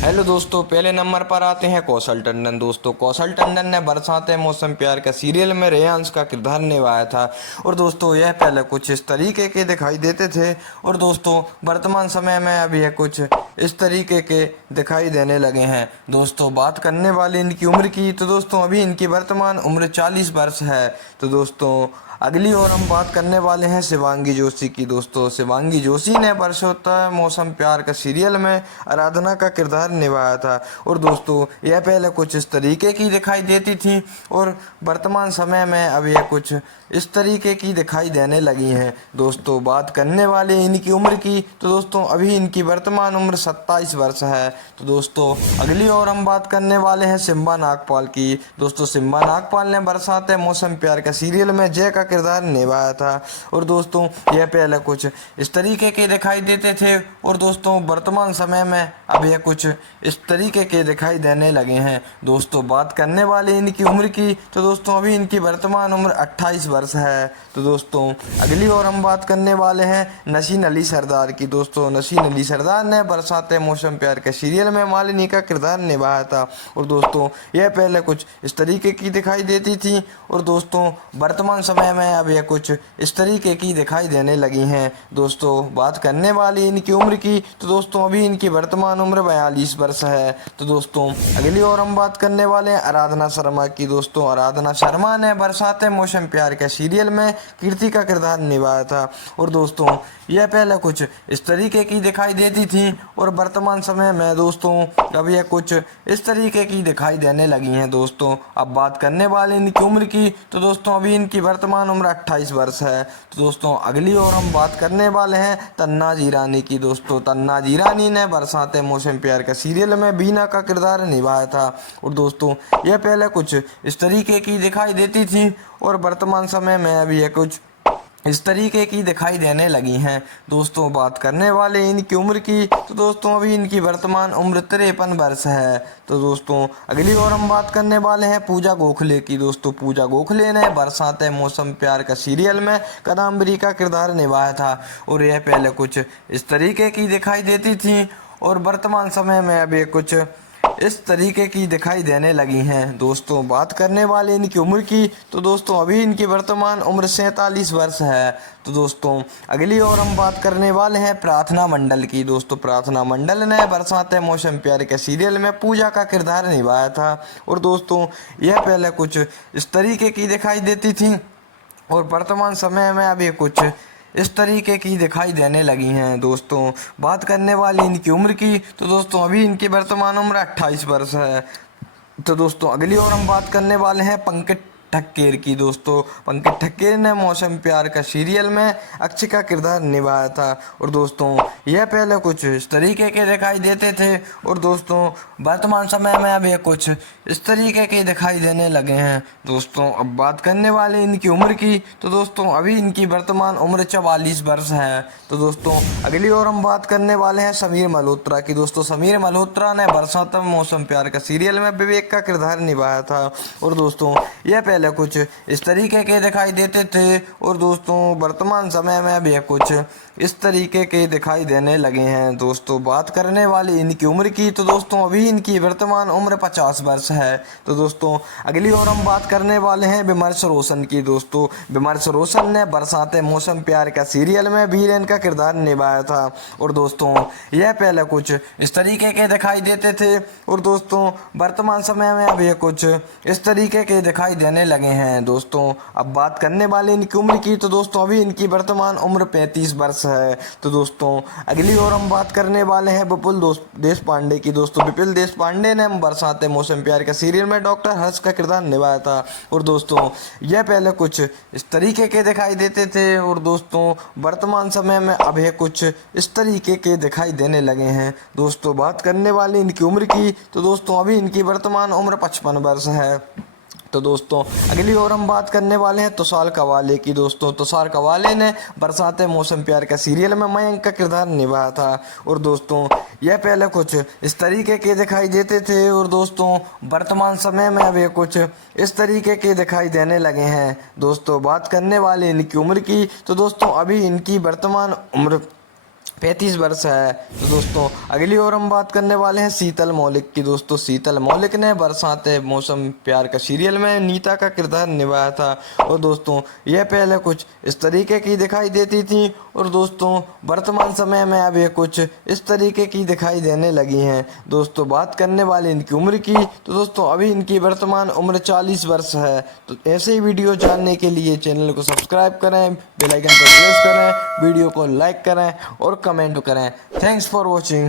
Hello दोस्तों, पहले number पर आते हैं कौशल टंडन। दोस्तों, कौशल टंडन ने बरसाते मौसम प्यार का सीरियल में रेयांश का किरदार निभाया था। और दोस्तों, यह पहले कुछ इस तरीके के दिखाई देते थे और दोस्तों वर्तमान समय में अब यह कुछ इस तरीके के दिखाई देने लगे हैं। दोस्तों, बात करने वाले इनकी उम्र की, तो दोस्तों अभी इनकी वर्तमान उम्र 40 वर्ष है। तो दोस्तों अगली और हम बात करने वाले हैं शिवांगी जोशी की। दोस्तों, शिवांगी जोशी ने बरसाता मौसम प्यार का सीरियल में आराधना का किरदार निभाया था। और दोस्तों यह पहले कुछ इस तरीके की दिखाई देती थी और वर्तमान समय में अब यह कुछ इस तरीके की दिखाई देने लगी हैं। दोस्तों, बात करने वाले इनकी उम्र की, तो दोस्तों अभी इनकी वर्तमान उम्र 27 वर्ष है। तो दोस्तों अगली और हम बात करने वाले हैं सिम्बा नागपाल की। दोस्तों, सिम्बा नागपाल ने बरसाते मौसम प्यार का सीरियल में जय का किरदार निभाया था। और दोस्तों यह पहले कुछ इस तरीके के दिखाई देते थे और दोस्तों वर्तमान समय में अब यह कुछ इस तरीके के दिखाई देने लगे हैं। दोस्तों, बात करने वाले इनकी उम्र की, तो दोस्तों अभी इनकी वर्तमान उम्र 28 वर्ष है। तो दोस्तों अगली और हम बात करने वाले हैं नसीन अली सरदार की। दोस्तों, नसीन अली सरदार ने बरसाते मौसम प्यार के सीरियल में मालिनी का किरदार निभाया था। और दोस्तों यह पहले कुछ इस तरीके की दिखाई देती थी और दोस्तों वर्तमान समय में अब यह कुछ इस तरीके की दिखाई देने लगी हैं। दोस्तों, बात करने वाली इनकी उम्र की, तो दोस्तों अभी इनकी वर्तमान उम्र 42 वर्ष है। तो दोस्तों अगली और हम बात करने वाले हैं आराधना शर्मा की। दोस्तों, आराधना शर्मा ने बरसाते मौसम प्यार के सीरियल में कीर्ति का किरदार निभाया था। और दोस्तों यह पहले कुछ इस तरीके की दिखाई देती थी और वर्तमान समय में दोस्तों अब यह कुछ इस तरीके की दिखाई देने लगी हैं। दोस्तों, अब बात करने वाले इनकी उम्र की, तो दोस्तों अभी इनकी वर्तमान उम्र 28 वर्ष है। तो दोस्तों अगली और हम बात करने वाले हैं तन्नाज ईरानी की। दोस्तों, तन्नाज ईरानी ने बरसाते मौसम प्यार का सीरियल में बीना का किरदार निभाया था। और दोस्तों यह पहले कुछ इस तरीके की दिखाई देती थी और वर्तमान समय में अभी यह कुछ इस तरीके की दिखाई देने लगी हैं। दोस्तों, बात करने वाले इनकी उम्र की, तो दोस्तों अभी इनकी वर्तमान उम्र 53 वर्ष है। तो दोस्तों अगली और हम बात करने वाले हैं पूजा गोखले की। दोस्तों, पूजा गोखले ने बरसाते मौसम प्यार का सीरियल में कादम्बरी का किरदार निभाया था और यह पहले कुछ इस तरीके की दिखाई देती थी और वर्तमान समय में अभी कुछ इस तरीके की दिखाई देने लगी हैं। दोस्तों, बात करने वाले इनकी उम्र की, तो दोस्तों अभी इनकी वर्तमान उम्र 47 वर्ष है। तो दोस्तों अगली और हम बात करने वाले हैं प्रार्थना मंडल की। दोस्तों, प्रार्थना मंडल ने बरसाते मौसम प्यार के सीरियल में पूजा का किरदार निभाया था और दोस्तों यह पहले कुछ इस तरीके की दिखाई देती थी और वर्तमान समय में अभी कुछ इस तरीके की दिखाई देने लगी हैं। दोस्तों, बात करने वाली इनकी उम्र की, तो दोस्तों अभी इनकी वर्तमान उम्र 28 वर्ष है। तो दोस्तों अगली और हम बात करने वाले हैं पंकज ठक्केर की। दोस्तों, पंकज ठक्केर ने मौसम प्यार का सीरियल में अक्षय का किरदार निभाया था और दोस्तों यह पहले कुछ इस तरीके के दिखाई देते थे और दोस्तों वर्तमान समय में अब ये कुछ इस तरीके के दिखाई देने लगे हैं। दोस्तों, अब बात करने वाले इनकी उम्र की, तो दोस्तों अभी इनकी वर्तमान उम्र 44 वर्ष है। तो दोस्तों अगली और हम बात करने वाले हैं समीर मल्होत्रा की। दोस्तों, समीर मल्होत्रा ने बरसात में मौसम प्यार का सीरियल में विवेक का किरदार निभाया था और दोस्तों यह पहले कुछ इस तरीके के दिखाई देते थे और दोस्तों वर्तमान समय में अब यह कुछ इस तरीके के दिखाई देने लगे हैं। दोस्तों, बात करने वाली इनकी उम्र की, तो दोस्तों अभी इनकी वर्तमान उम्र 50 वर्ष है। तो दोस्तों अगली और हम बात करने वाले हैं विमर्श रोशन की। दोस्तों, विमर्श रोशन ने बरसाते मौसम प्यार का सीरियल में वीरेन का किरदार निभाया था और दोस्तों यह पहले कुछ इस तरीके के दिखाई देते थे और दोस्तों वर्तमान समय में अब यह कुछ इस तरीके के दिखाई देने लगे हैं। दोस्तों, अब बात करने वाली इनकी उम्र की, तो दोस्तों अभी इनकी वर्तमान उम्र 35 वर्ष है। तो दोस्तों अगली और हम बात करने वाले हैं विपुल देश पांडे की। दोस्तों, विपुल देश पांडे ने बरसाते मौसम प्यार के सीरियल में डॉक्टर हर्ष का किरदार निभाया था और दोस्तों यह पहले कुछ इस तरीके के दिखाई देते थे और दोस्तों वर्तमान समय में अब ये कुछ इस तरीके के दिखाई देने लगे हैं। दोस्तों, बात करने वाली इनकी उम्र की, तो दोस्तों अभी इनकी वर्तमान उम्र 55 वर्ष है। तो दोस्तों अगली और हम बात करने वाले हैं तुषार कवाले की। दोस्तों, तुषार कवाले ने बरसाते मौसम प्यार का सीरियल में मयंक का किरदार निभाया था और दोस्तों यह पहले कुछ इस तरीके के दिखाई देते थे और दोस्तों वर्तमान समय में अब ये कुछ इस तरीके के दिखाई देने लगे हैं। दोस्तों, बात करने वाले इनकी उम्र की, तो दोस्तों अभी इनकी वर्तमान उम्र 35 वर्ष है। तो दोस्तों अगली ओर हम बात करने वाले हैं शीतल मौलिक की। दोस्तों शीतल मौलिक ने बरसातें मौसम प्यार का सीरियल में नीता का किरदार निभाया था। और दोस्तों यह पहले कुछ इस तरीके की दिखाई देती थी और दोस्तों वर्तमान समय में अब ये कुछ इस तरीके की दिखाई देने लगी हैं। दोस्तों बात करने वाले इनकी उम्र की, तो दोस्तों अभी इनकी वर्तमान उम्र 40 वर्ष है। तो ऐसे ही वीडियो जानने के लिए चैनल को सब्सक्राइब करें, बेल आइकन पर प्रेस करें, वीडियो को लाइक करें और कमेंट करें। Thanks for watching.